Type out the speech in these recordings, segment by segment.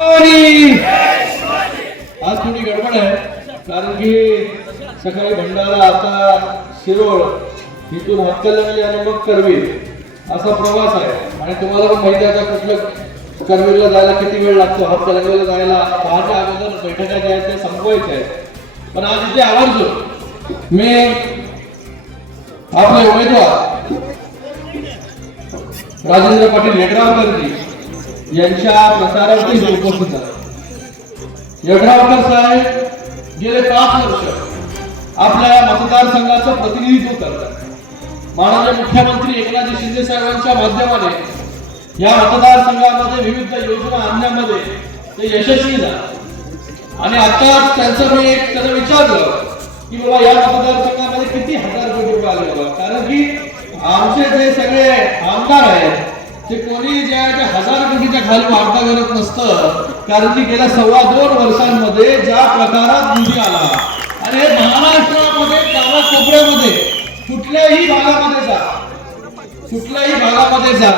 आज थोडी गडबड आहे कारण की सकाळी भंडारा आता शिरोळ तिथून हातकलंगली आणि मग करवीर असा प्रवास आहे. आणि तुम्हाला पण माहिती आहे आता कुठलं करवीरला जायला किती वेळ लागतो हातकलंगलीला जायला दहाच्या अगोदर बैठका ज्या आहेत त्या संपवायच्या आहेत. पण आज इथे आवर्जून मी आपले उमेदवार राजेंद्र पाटील हेडरावकरजी. यांच्या प्रसाराची हे उपस्थित आहे येड्रावकर साहेब गेले पाच वर्ष आपल्या मतदारसंघाचं प्रतिनिधित्व करतात. माननीय मुख्यमंत्री एकनाथ शिंदे साहेबांच्या माध्यमाने या मतदारसंघामध्ये विविध योजना आणण्यामध्ये ते यशस्वी झाले. आणि आता त्यांचं मी एक त्यांना विचारलं की बाबा या मतदारसंघामध्ये किती हजार कोटी रुपये आले बाबा? कारण की आमचे जे सगळे आमदार आहेत ते कोणी जे आहे ते हजार कोटीच्या खाली वाढता करत नसतं. कारण की गेल्या सव्वा दोन वर्षांमध्ये ज्या प्रकारात निधी आला. आणि हे महाराष्ट्रामध्ये कानाकोपऱ्यामध्ये कुठल्याही भागामध्ये जा. कुठल्याही भागामध्ये जा.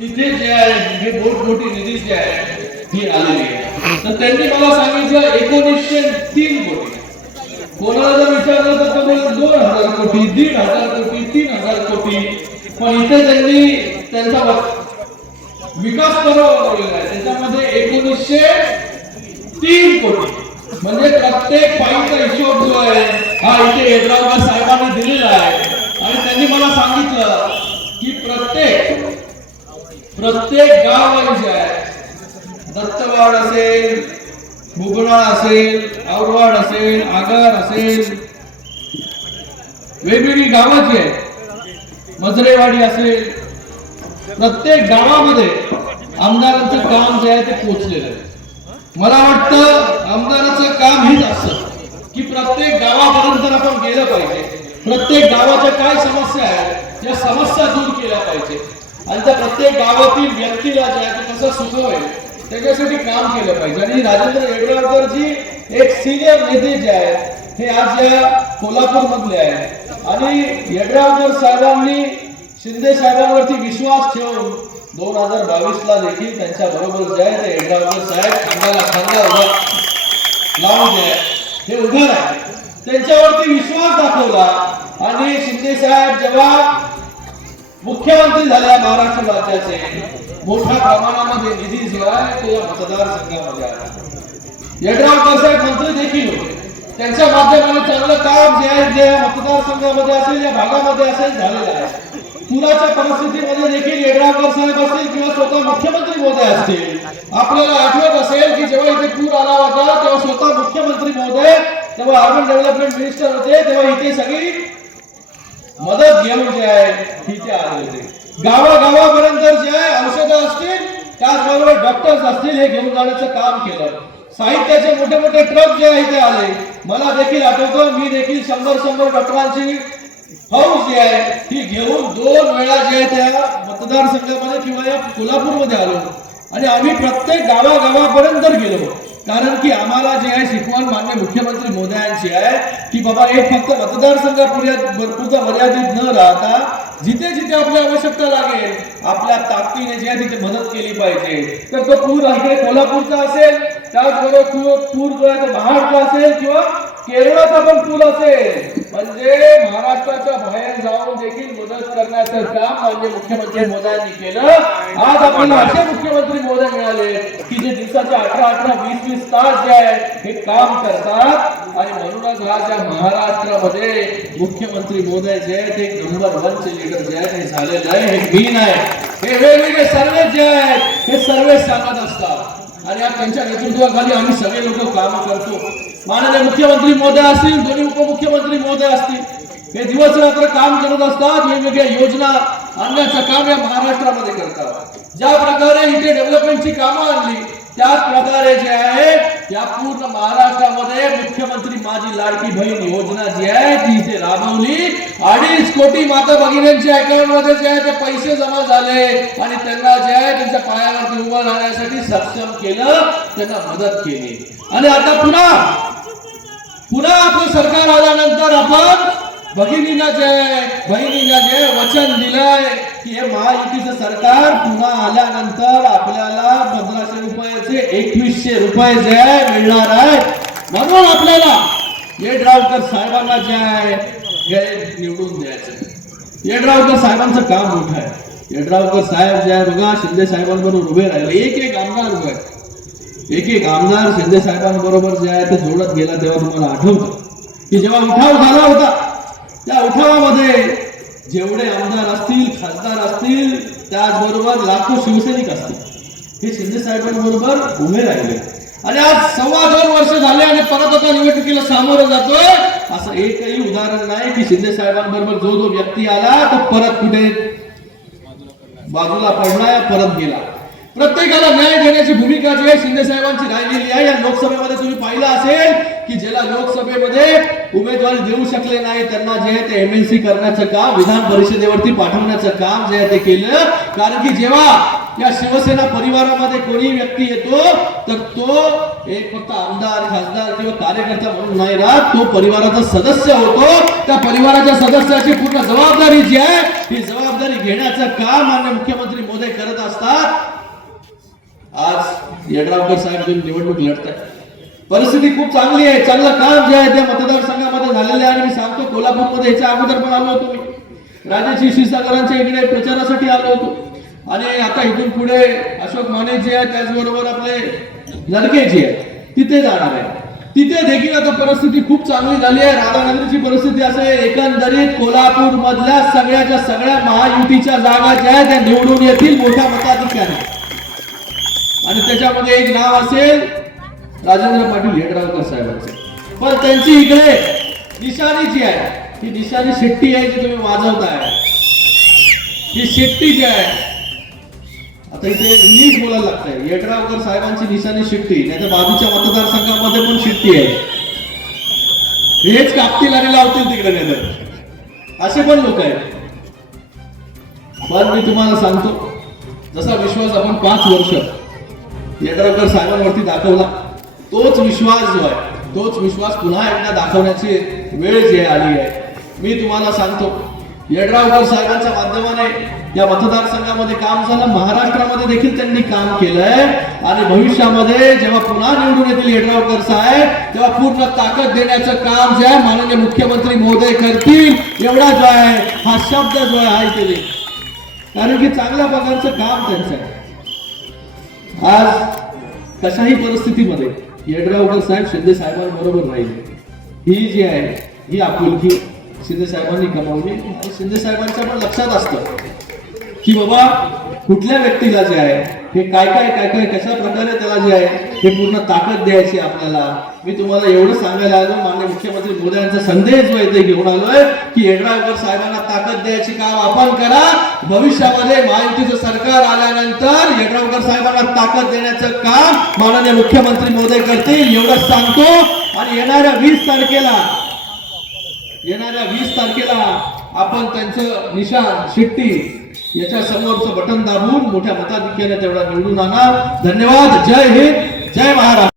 तिथे जे आहे हे मोठमोठी निधी जी आहे ही आलेली आहे. तर त्यांनी मला सांगितलं एकोणीसशे तीन कोटी. कोणाला जर विचारलं तर तो दोन हजार कोटी दीड हजार कोटी तीन हजार कोटी. पण इथे त्यांनी त्यांचा विकास पर्व बनवलेला आहे. त्याच्यामध्ये एकोणीसशे तीन कोटी. म्हणजे प्रत्येक पाईचा हिशोब जो आहे हा इथे हैदराबाद साहेबांनी दिलेला आहे. आणि त्यांनी मला सांगितलं की प्रत्येक प्रत्येक गाव जे आहे दत्तवाड असेल बुगणाळ असेल औरवाड असेल आगार असेल वेगवेगळी गावं जी आहेत मजरेवाडी असेल प्रत्येक गावामध्ये आमदारांचं काम जे आहे ते पोहोचलेलं आहे. मला वाटतं आमदाराचं काम हेच असतं की प्रत्येक गावापर्यंत आपण गेलं पाहिजे प्रत्येक गावाच्या काय समस्या आहेत या समस्या दूर केल्या पाहिजे. आणि त्या प्रत्येक गावातील व्यक्तीला जे आहे ते कसं सुचवेल त्याच्यासाठी काम केलं पाहिजे. आणि राजेंद्र येड्रावकर जी एक सिनियर नेते जे आहेत हे आज या कोल्हापूर मधले आहेत. आणि येडगावकर साहेबांनी शिंदे साहेबांवरती विश्वास ठेवून दोन हजार बावीस ला देखील त्यांच्या बरोबर जे आहे ते येड्रावकर साहेब खांद्याला खांदा उभा लावून जे हे उभं आहे त्यांच्यावरती विश्वास दाखवला आणि शिंदे साहेब जेव्हा मुख्यमंत्री झाल्या महाराष्ट्र राज्याचे मोठ्या प्रमाणामध्ये निधी जो आहे तो या मतदारसंघामध्ये आला. येड्रावकर साहेब मंत्री देखील होते. त्यांच्या माध्यमाने चांगलं काम जे आहे जे मतदारसंघामध्ये असेल या भागामध्ये असेल झालेलं आहे. पुराच्या परिस्थितीमध्ये देखील येड्रावकर साहेब असतील किंवा स्वतः मुख्यमंत्री महोदय असतील आपल्याला आठवत असेल की जेव्हा इथे पूर आला होता तेव्हा स्वतः मुख्यमंत्री महोदय तेव्हा अर्बन डेव्हलपमेंट मिनिस्टर होते तेव्हा इथे सगळी मदत घेऊन जे आहे इथे आले होते. गावागावापर्यंत जे आहे औषधं असतील त्याचबरोबर डॉक्टर्स असतील हे घेऊन जाण्याचं काम केलं. साहित्याचे मोठे मोठे ट्रक जे आहे इथे आले. मला देखील आठवतं मी देखील शंभर शंभर डॉक्टरांची फौज जी आहे ती घेऊन दोन वेळा जे आहे त्या मतदारसंघामध्ये किंवा या कोल्हापूरमध्ये आलो. आणि आम्ही प्रत्येक गावागावापर्यंत गेलो. कारण की आम्हाला जे आहे शिकवण मान्य मुख्यमंत्री मोदयांची आहे की बाबा हे फक्त मतदारसंघापुरता मर्यादित न राहता जिथे जिथे आपली आवश्यकता लागेल आपल्या ताकदीने जे आहे तिथे मदत केली पाहिजे. तर तो पूर आहे कोल्हापूरचा असेल त्याचबरोबर पूर पूर जो आहे तो महाडचा असेल किंवा केरळाचा पण पूल असेल. म्हणजे महाराष्ट्राच्या बाहेर जाऊन देखील मदत करण्याचं काम मान्य मुख्यमंत्री मोदयांनी केलं. आज आपल्याला असे मुख्यमंत्री मोदय मिळाले की जे दिवसाचे अठरा अठरा वीस वीस तास जे आहे हे काम करतात. आणि म्हणूनच आज या महाराष्ट्रामध्ये मुख्यमंत्री मोदय जे आहे ते नंबर वन चे लीडर जे आहे ते झालेलं आहे. हे मीन आहे. हे वेगवेगळे सर्वे जे आहेत हे सर्वे सांगत असतात. आणि आज त्यांच्या नेतृत्वाखाली आम्ही सगळे लोक काम करतो. माननीय मुख्यमंत्री महोदय असतील दोन्ही उपमुख्यमंत्री महोदय असतील हे दिवस रात्र काम करत असतात वेगवेगळ्या योजना आणण्याचं काम या महाराष्ट्रामध्ये करतात. ज्या प्रकारे इथे डेव्हलपमेंटची कामं आणली त्याच प्रकारे जे आहे त्या पूर्ण महाराष्ट्रामध्ये मुख्यमंत्री माझी लाडकी बहीण योजना जी आहे ती इथे राबवली. अडीच कोटी माता भगिनींच्या अकाउंटमध्ये जे आहे ते पैसे जमा झाले आणि त्यांना जे आहे त्यांच्या पायावरती उभं राहण्यासाठी सक्षम केलं त्यांना मदत केली. आणि आता पुन्हा पुन्हा आपलं सरकार आल्यानंतर आपण भगिनीला जे आहे बहिणीला जे वचन दिलंय की हे महायुतीचं सरकार पुन्हा आल्यानंतर आपल्याला पंधराशे रुपयाचे एकवीसशे रुपये जे आहे मिळणार आहे. म्हणून आपल्याला येड्रावकर साहेबांना जे आहे हे निवडून द्यायचं. येड्रावकर साहेबांचं काम मोठं आहे. येड्रावकर साहेब जे आहे बघा शिंदे साहेबांबरोबर उभे राहिले. एक एक आमदार उभे एक एक आमदार शिंदे साहेबांबरोबर जे आहे ते जोडत गेला तेव्हा तुम्हाला आठवतं. की जेव्हा उठाव झाला होता त्या उठावामध्ये जेवढे आमदार असतील खासदार असतील त्याचबरोबर लाखो शिवसैनिक असतील. हे शिंदे साहेबांबरोबर उभे राहिले. आणि आज सव्वा दोन वर्ष झाले आणि परत आता निवडणुकीला सामोरं जातोय. असं एकही उदाहरण नाही की शिंदे साहेबांबरोबर जो जो व्यक्ती आला तो परत कुठे बाजूला पडलाय परत गेला. प्रत्येकाला न्याय देण्याची भूमिका जी आहे शिंदे साहेबांची राहिलेली आहे. या लोकसभेमध्ये तुम्ही पाहिलं असेल की ज्याला लोकसभेमध्ये उमेदवारी देऊ शकले नाही त्यांना जे आहे ते एमएनसी करण्याचं काम विधान परिषदेवरती पाठवण्याचं काम जे आहे ते केलं. कारण की जेव्हा या शिवसेना परिवारामध्ये कोणी व्यक्ती येतो तर तो एक फक्त आमदार खासदार किंवा कार्यकर्ता म्हणून नाही राहत. तो परिवाराचा सदस्य होतो. त्या परिवाराच्या सदस्याची पूर्ण जबाबदारी जी आहे ही जबाबदारी घेण्याचं काम मान्य मुख्यमंत्री मोदी करत असतात. आज यड्रावकर साहेब जे निवडणूक लढतात परिस्थिती खूप चांगली आहे चांगलं काम जे आहे त्या मतदारसंघामध्ये झालेलं आहे. आणि मी सांगतो कोल्हापूरमध्ये याच्या अगोदर पण आलो होतो मी. राजाजी क्षीरसागरांच्या इकडे प्रचारासाठी आलो होतो. आणि आता इथून पुढे अशोक माने जे आहे त्याचबरोबर आपले लडके जे आहे तिथे जाणार आहे. तिथे देखील आता परिस्थिती खूप चांगली झाली आहे. राधानगरीची परिस्थिती आहे एकंदरीत कोल्हापूर मधल्या सगळ्याच्या सगळ्या महायुतीच्या जागा ज्या आहेत त्या निवडून येतील मोठ्या मताधिक्याने. आणि त्याच्यामध्ये एक नाव असेल राजेंद्र पाटील हेडरावकर साहेबांचे. पण त्यांची इकडे निशाणी जी आहे. ती निशाणी शेट्टी आहे जी तुम्ही वाजवताय. ही शेट्टी जी आहे. आता इथे नीट बोलायला लागतंय. येडरावकर साहेबांची निशाणी शेट्टी नाही तर बाजूच्या मतदारसंघामध्ये पण शेट्टी आहे. हेच कापतील आणि लावतील तिकडे नाही तर असे पण लोक आहेत. पण मी तुम्हाला सांगतो जसा विश्वास आपण पाच वर्ष येड्रावकर साहेबांवरती दाखवला तोच विश्वास जो आहे तोच विश्वास पुन्हा एकदा दाखवण्याची वेळ जी आहे आली आहे. मी तुम्हाला सांगतो येड्रावकर साहेबांच्या माध्यमाने या मतदारसंघामध्ये काम झालं. महाराष्ट्रामध्ये देखील त्यांनी काम केलंय. आणि भविष्यामध्ये जेव्हा पुन्हा निवडून येतील येड्रावकर साहेब तेव्हा पूर्ण ताकद देण्याचं काम जे आहे माननीय मुख्यमंत्री महोदय करतील. एवढा जो आहे हा शब्द जो आहे हा कारण की चांगल्या प्रकारचं काम त्यांचं आहे. आज कशाही परिस्थितीमध्ये येडगावकर साहेब शिंदे साहेबांबरोबर राहिले. ही जी आहे ही आपुलकी शिंदे साहेबांनी कमावली शिंदे साहेबांच्या पण लक्षात असतं की बाबा कुठल्या व्यक्तीला जे आहे हे काय काय काय काय कशा प्रकारे त्याला जे आहे हे पूर्ण ताकद द्यायची आपल्याला. मी तुम्हाला एवढं सांगायला आलो मान्य मुख्यमंत्री मोदी यांचा संदेश जो इथे घेऊन आलोय की येड्रावकर साहेबांना ताकद द्यायची काम आपण करा. भविष्यामध्ये महायुतीचं सरकार आल्यानंतर येड्रावकर साहेबांना ताकद देण्याचं काम माननीय मुख्यमंत्री मोदी करतील एवढंच सांगतो. आणि येणाऱ्या वीस तारखेला येणाऱ्या वीस तारखेला आपण त्यांचं निशान शिट्टी याच्या समोरचं बटन दाबून मोठ्या मताधिक्याने तेवढा निवडून आणा. धन्यवाद. जय हिंद. जय महाराष्ट्र